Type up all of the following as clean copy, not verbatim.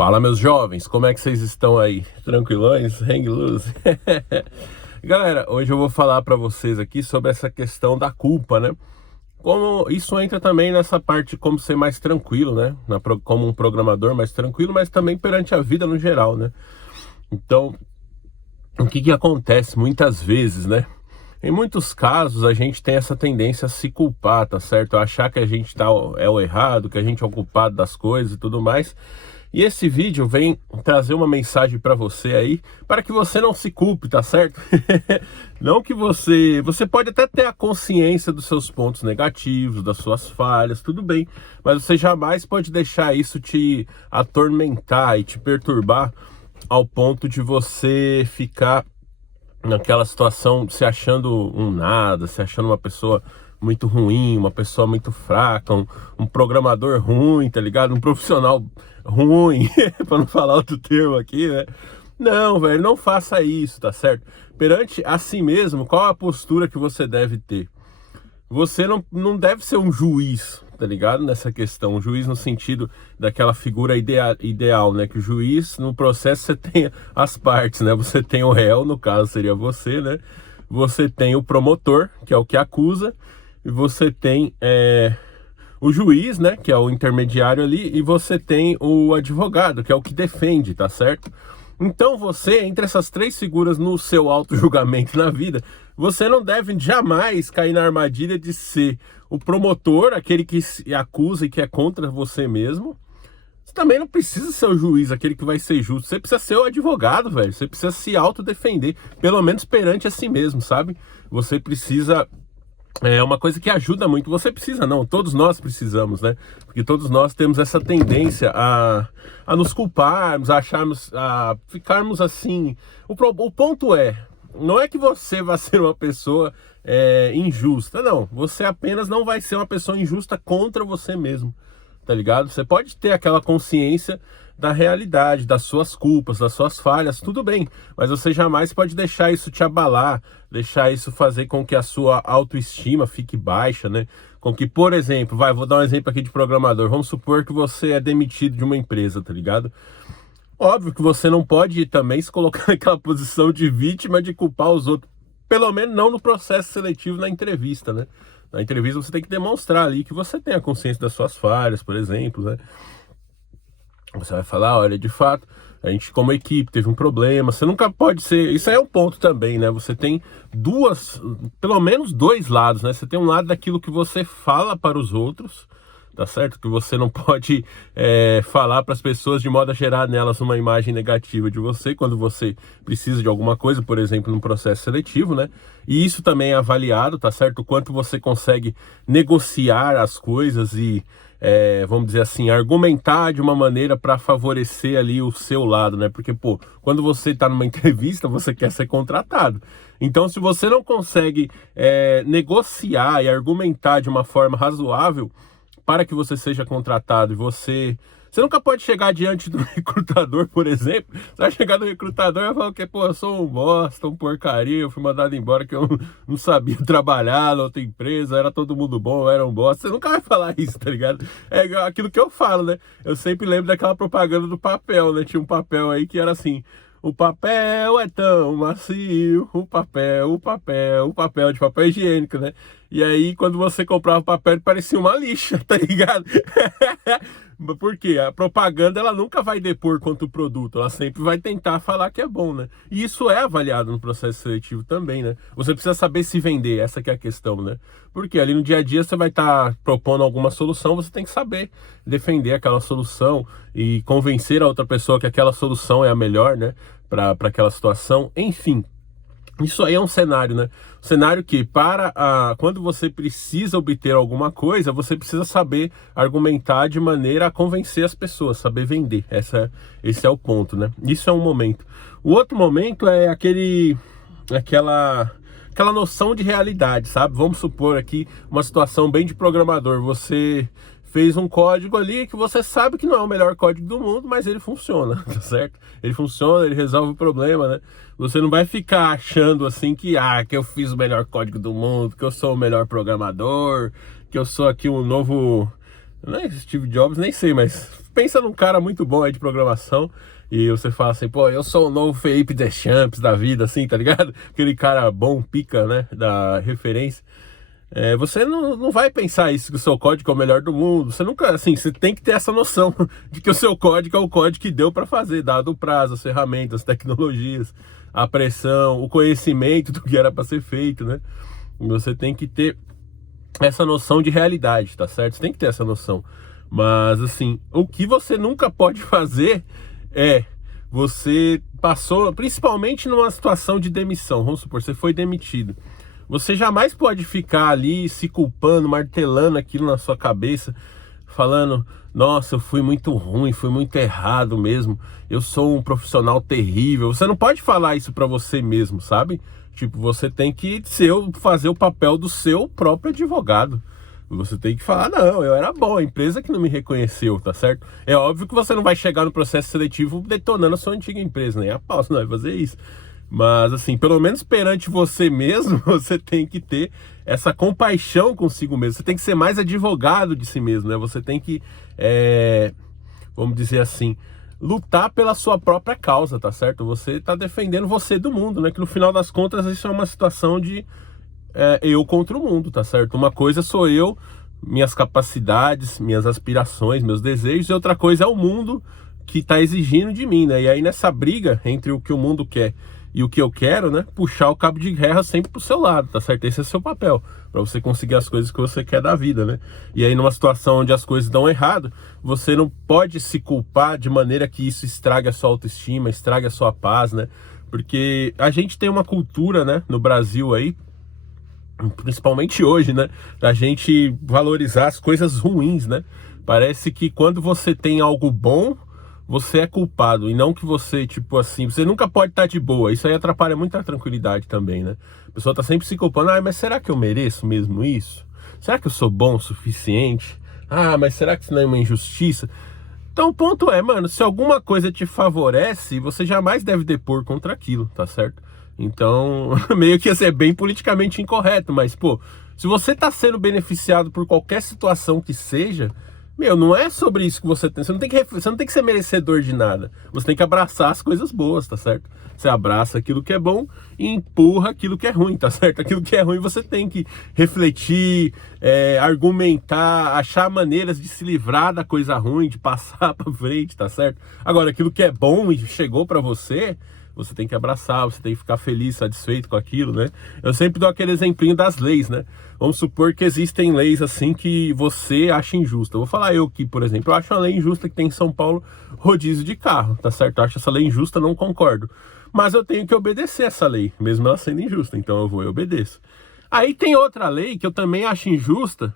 Fala, meus jovens, como é que vocês estão aí? Tranquilões? Hang loose? Galera, hoje eu vou falar para vocês aqui sobre essa questão da culpa, né? Como isso entra também nessa parte de como ser mais tranquilo, né? Como um programador mais tranquilo, mas também perante a vida no geral, né? Então, o que acontece muitas vezes, né? Em muitos casos, a gente tem essa tendência a se culpar, tá certo? A achar que a gente é o errado, que a gente é o culpado das coisas e tudo mais. E esse vídeo vem trazer uma mensagem para você aí, para que você não se culpe, tá certo? Não que você pode até ter a consciência dos seus pontos negativos, das suas falhas, tudo bem. Mas você jamais pode deixar isso te atormentar e te perturbar ao ponto de você ficar naquela situação se achando um nada, se achando uma pessoa muito ruim, uma pessoa muito fraca, um programador ruim, tá ligado? Um profissional ruim, para não falar outro termo aqui, né? Não, velho, não faça isso, tá certo? Perante a si mesmo, qual a postura que você deve ter? Você não deve ser um juiz, tá ligado? Nessa questão, um juiz no sentido daquela figura ideal, né? Que o juiz, no processo, você tem as partes, né? Você tem o réu, no caso seria você, né? Você tem o promotor, que é o que acusa, e você tem o juiz, né? Que é o intermediário ali, e você tem o advogado, que é o que defende, tá certo? Então você, entre essas três figuras no seu auto-julgamento na vida, você não deve jamais cair na armadilha de ser o promotor, aquele que se acusa e que é contra você mesmo. Você também não precisa ser o juiz, aquele que vai ser justo. Você precisa ser o advogado, velho. Você precisa se autodefender, pelo menos perante a si mesmo, sabe? Você precisa... É uma coisa que ajuda muito. Você precisa, não, todos nós precisamos, né? Porque todos nós temos essa tendência a nos culparmos, a ficarmos assim. O ponto não é que você vai ser uma pessoa injusta, não. Você apenas não vai ser uma pessoa injusta contra você mesmo, tá ligado? Você pode ter aquela consciência da realidade, das suas culpas, das suas falhas, tudo bem, mas você jamais pode deixar isso te abalar, deixar isso fazer com que a sua autoestima fique baixa, né? Com que, por exemplo, vou dar um exemplo aqui de programador, vamos supor que você é demitido de uma empresa, tá ligado? Óbvio que você não pode também se colocar naquela posição de vítima de culpar os outros, pelo menos não no processo seletivo, na entrevista, né? Na entrevista você tem que demonstrar ali que você tem a consciência das suas falhas, por exemplo, né? Você vai falar, olha, de fato, a gente como equipe teve um problema. Você nunca pode ser... Isso aí é um ponto também, né? Você tem pelo menos dois lados, né? Você tem um lado daquilo que você fala para os outros, tá certo? Que você não pode falar para as pessoas de modo a gerar nelas uma imagem negativa de você quando você precisa de alguma coisa, por exemplo, num processo seletivo, né? E isso também é avaliado, tá certo? O quanto você consegue negociar as coisas e... vamos dizer assim, argumentar de uma maneira para favorecer ali o seu lado, né? Porque, pô, quando você está numa entrevista, você quer ser contratado. Então, se você não consegue negociar e argumentar de uma forma razoável para que você seja contratado e você nunca pode chegar diante do recrutador, por exemplo. Você vai chegar no recrutador e vai falar que, pô, eu sou um bosta, um porcaria, eu fui mandado embora que eu não sabia trabalhar na outra empresa, era todo mundo bom, eu era um bosta. Você nunca vai falar isso, tá ligado? É aquilo que eu falo, né? Eu sempre lembro daquela propaganda do papel, né? Tinha um papel aí que era assim: o papel é tão macio, o papel de papel higiênico, né? E aí, quando você comprava o papel, ele parecia uma lixa, tá ligado? Por quê? A propaganda, ela nunca vai depor contra o produto, ela sempre vai tentar falar que é bom, né? E isso é avaliado no processo seletivo também, né? Você precisa saber se vender, essa que é a questão, né? Porque ali no dia a dia você vai estar propondo alguma solução, você tem que saber defender aquela solução e convencer a outra pessoa que aquela solução é a melhor, né? Para aquela situação, enfim. Isso aí é um cenário, né? Um cenário que, quando você precisa obter alguma coisa, você precisa saber argumentar de maneira a convencer as pessoas, saber vender. Esse é o ponto, né? Isso é um momento. O outro momento é aquela noção de realidade, sabe? Vamos supor aqui uma situação bem de programador. Você fez um código ali que você sabe que não é o melhor código do mundo, mas ele funciona, tá certo? Ele funciona, ele resolve o problema, né? Você não vai ficar achando assim que eu fiz o melhor código do mundo, que eu sou o melhor programador, que eu sou aqui um novo Não, Steve Jobs, nem sei, mas pensa num cara muito bom aí de programação e você fala assim, pô, eu sou o novo Felipe Deschamps da vida, assim, tá ligado? Aquele cara bom, pica, né, da referência. Você não vai pensar isso, que o seu código é o melhor do mundo. Você nunca, assim, você tem que ter essa noção de que o seu código é o código que deu para fazer, dado o prazo, as ferramentas, as tecnologias, a pressão, o conhecimento do que era para ser feito, né? Você tem que ter essa noção de realidade, tá certo? Você tem que ter essa noção. Mas, assim, o que você nunca pode fazer é você passou, principalmente numa situação de demissão, vamos supor, você foi demitido. Você jamais pode ficar ali se culpando, martelando aquilo na sua cabeça, falando, nossa, eu fui muito ruim, fui muito errado mesmo, eu sou um profissional terrível. Você não pode falar isso pra você mesmo, sabe? Tipo, você tem que fazer o papel do seu próprio advogado. Você tem que falar, não, eu era bom, a empresa que não me reconheceu, tá certo? É óbvio que você não vai chegar no processo seletivo detonando a sua antiga empresa, nem a pau, você não vai fazer isso. Mas, assim, pelo menos perante você mesmo, você tem que ter essa compaixão consigo mesmo. Você tem que ser mais advogado de si mesmo, né? Você tem que, vamos dizer assim, lutar pela sua própria causa, tá certo? Você tá defendendo você do mundo, né? Que no final das contas isso é uma situação de eu contra o mundo, tá certo? Uma coisa sou eu, minhas capacidades, minhas aspirações, meus desejos, e outra coisa é o mundo que tá exigindo de mim, né? E aí nessa briga entre o que o mundo quer e o que eu quero, né? Puxar o cabo de guerra sempre pro seu lado, tá certo? Esse é o seu papel, para você conseguir as coisas que você quer da vida, né? E aí numa situação onde as coisas dão errado, você não pode se culpar de maneira que isso estrague a sua autoestima, estrague a sua paz, né? Porque a gente tem uma cultura, né, no Brasil aí, principalmente hoje, né, da gente valorizar as coisas ruins, né? Parece que quando você tem algo bom, você é culpado, e não que você, tipo assim, você nunca pode estar de boa. Isso aí atrapalha muito a tranquilidade também, né? A pessoa tá sempre se culpando, mas será que eu mereço mesmo isso? Será que eu sou bom o suficiente? Mas será que isso não é uma injustiça? Então o ponto é, mano, se alguma coisa te favorece, você jamais deve depor contra aquilo, tá certo? Então, meio que ia ser bem politicamente incorreto, mas, pô, se você tá sendo beneficiado por qualquer situação que seja, não é sobre isso que você tem. Você não tem que ser merecedor de nada. Você tem que abraçar as coisas boas, tá certo? Você abraça aquilo que é bom e empurra aquilo que é ruim, tá certo? Aquilo que é ruim você tem que refletir, argumentar, achar maneiras de se livrar da coisa ruim, de passar pra frente, tá certo? Agora, aquilo que é bom e chegou pra você, você tem que abraçar, você tem que ficar feliz, satisfeito com aquilo, né? Eu sempre dou aquele exemplinho das leis, né? Vamos supor que existem leis assim que você acha injusta. Eu vou falar eu que, por exemplo, eu acho uma lei injusta que tem em São Paulo, rodízio de carro, tá certo? Eu acho essa lei injusta, não concordo. Mas eu tenho que obedecer essa lei, mesmo ela sendo injusta, então eu vou e obedeço. Aí tem outra lei que eu também acho injusta.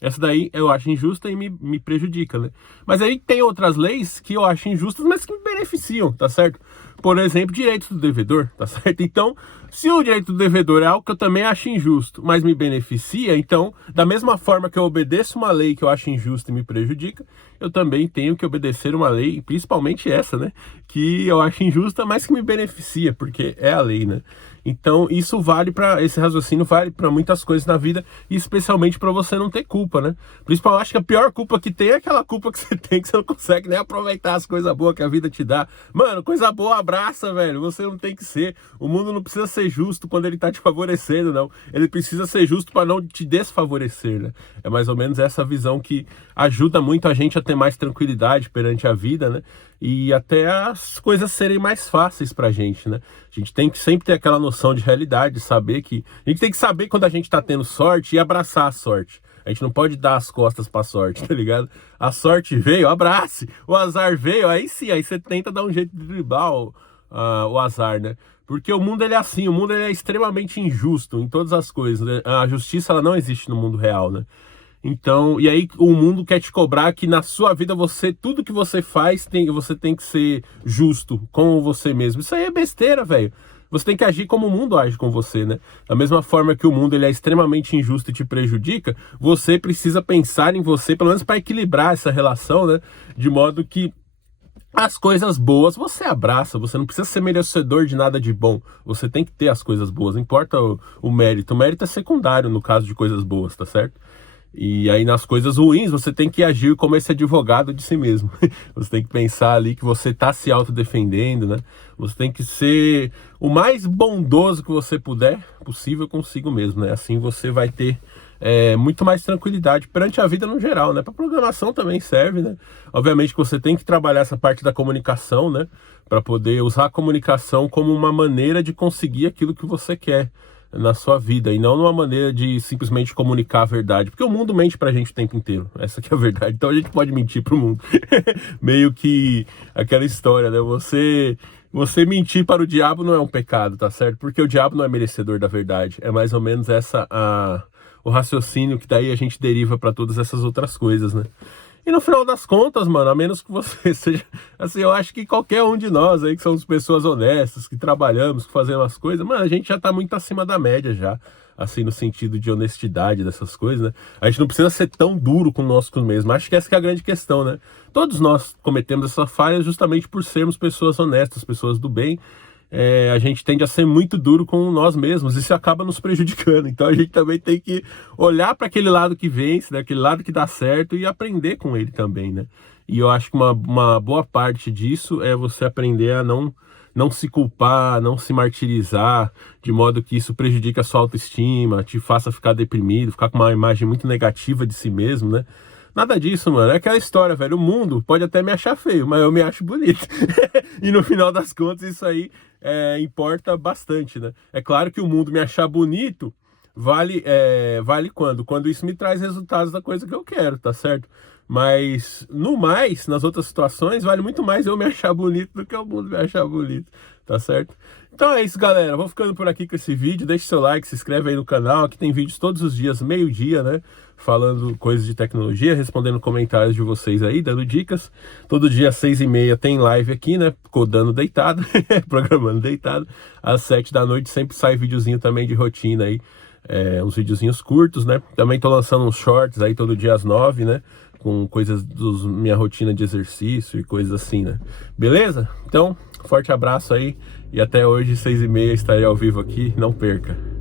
Essa daí eu acho injusta e me prejudica, né? Mas aí tem outras leis que eu acho injustas, mas que me beneficiam, tá certo? Por exemplo, direito do devedor, tá certo? Então, se o direito do devedor é algo que eu também acho injusto, mas me beneficia, então, da mesma forma que eu obedeço uma lei que eu acho injusta e me prejudica, eu também tenho que obedecer uma lei, principalmente essa, né? Que eu acho injusta, mas que me beneficia, porque é a lei, né? Então, isso vale esse raciocínio vale para muitas coisas na vida, e especialmente para você não ter culpa, né? Principalmente, acho que a pior culpa que tem é aquela culpa que você tem, que você não consegue nem aproveitar as coisas boas que a vida te dá. Mano, coisa boa, abraça, velho. Você não tem que ser. O mundo não precisa ser justo quando ele tá te favorecendo, não. Ele precisa ser justo para não te desfavorecer, né? É mais ou menos essa visão que ajuda muito a gente a ter mais tranquilidade perante a vida, né? E até as coisas serem mais fáceis pra gente, né? A gente tem que sempre ter aquela noção de realidade, saber que... A gente tem que saber quando a gente tá tendo sorte e abraçar a sorte. A gente não pode dar as costas pra sorte, tá ligado? A sorte veio, abrace. O azar veio, aí sim, aí você tenta dar um jeito de driblar o azar, né? Porque o mundo ele é assim, o mundo ele é extremamente injusto em todas as coisas, né? A justiça ela não existe no mundo real, né? Então, e aí o mundo quer te cobrar que na sua vida tudo que você faz, você tem que ser justo com você mesmo. Isso aí é besteira, velho. Você tem que agir como o mundo age com você, né? Da mesma forma que o mundo ele é extremamente injusto e te prejudica, você precisa pensar em você, pelo menos para equilibrar essa relação, né? De modo que as coisas boas você abraça, você não precisa ser merecedor de nada de bom. Você tem que ter as coisas boas, não importa o mérito. O mérito é secundário no caso de coisas boas, tá certo? E aí nas coisas ruins você tem que agir como esse advogado de si mesmo. Você tem que pensar ali que você está se autodefendendo, né? Você tem que ser o mais bondoso que você puder possível consigo mesmo, né? Assim você vai ter muito mais tranquilidade perante a vida no geral, né? Para programação também serve, né? Obviamente que você tem que trabalhar essa parte da comunicação, né? Para poder usar a comunicação como uma maneira de conseguir aquilo que você quer na sua vida, e não numa maneira de simplesmente comunicar a verdade, porque o mundo mente pra gente o tempo inteiro, essa que é a verdade, então a gente pode mentir pro mundo. Meio que aquela história, né? Você mentir para o diabo não é um pecado, tá certo? Porque o diabo não é merecedor da verdade. É mais ou menos o raciocínio que daí a gente deriva para todas essas outras coisas, né? E no final das contas, mano, a menos que você seja... Assim, eu acho que qualquer um de nós aí, que somos pessoas honestas, que trabalhamos, que fazemos as coisas, mano, a gente já tá muito acima da média já, assim, no sentido de honestidade dessas coisas, né? A gente não precisa ser tão duro com nós mesmos. Acho que essa que é a grande questão, né? Todos nós cometemos essa falha justamente por sermos pessoas honestas, pessoas do bem. A gente tende a ser muito duro com nós mesmos, isso acaba nos prejudicando. Então a gente também tem que olhar para aquele lado que vence, né? Aquele lado que dá certo, e aprender com ele também, né? E eu acho que uma boa parte disso é você aprender a não se culpar, não se martirizar, de modo que isso prejudique a sua autoestima, te faça ficar deprimido, ficar com uma imagem muito negativa de si mesmo, né? Nada disso, mano. É aquela história, velho. O mundo pode até me achar feio, mas eu me acho bonito. E no final das contas, isso aí importa bastante, né? É claro que o mundo me achar bonito vale quando? Quando isso me traz resultados da coisa que eu quero, tá certo? Mas, no mais, nas outras situações, vale muito mais eu me achar bonito do que o mundo me achar bonito, tá certo? Então é isso, galera. Vou ficando por aqui com esse vídeo. Deixe seu like, se inscreve aí no canal. Aqui tem vídeos todos os dias, meio-dia, né? Falando coisas de tecnologia, respondendo comentários de vocês aí, dando dicas. Todo dia às 6h30 tem live aqui, né? Codando deitado, programando deitado. Às 7 da noite sempre sai videozinho também de rotina aí. Uns videozinhos curtos, né? Também tô lançando uns shorts aí todo dia às 9, né? Com coisas minha rotina de exercício e coisas assim, né? Beleza? Então, forte abraço aí. E até hoje, 6h30, estarei ao vivo aqui. Não perca!